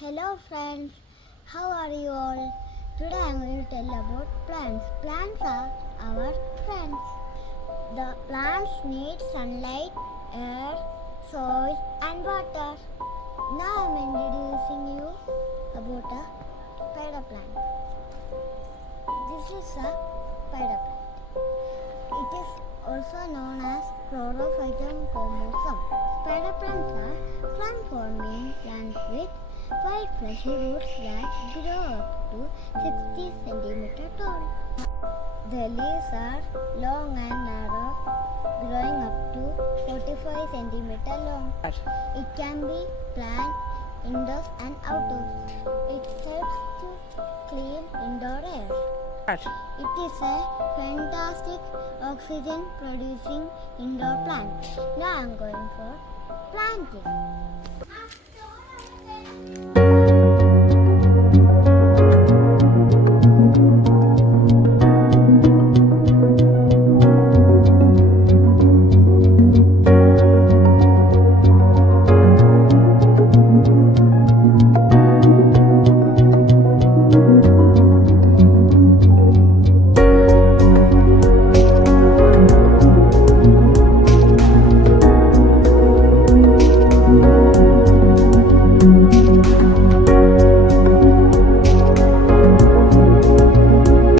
Hello friends, how are you all? Today I am going to tell about plants. Plants are our friends. The plants need sunlight, air, soil and water. Now I am introducing you about a spider plant. This is a spider plant. It is also known as Chlorophytum comosum. Spider plants are plant-forming plants with white fleshy roots that grow up to 60 cm tall. The leaves are long and narrow, growing up to 45 cm long. It can be planted indoors and outdoors. It helps to clean indoor air. It is a fantastic oxygen producing indoor plant. Now I am going for planting.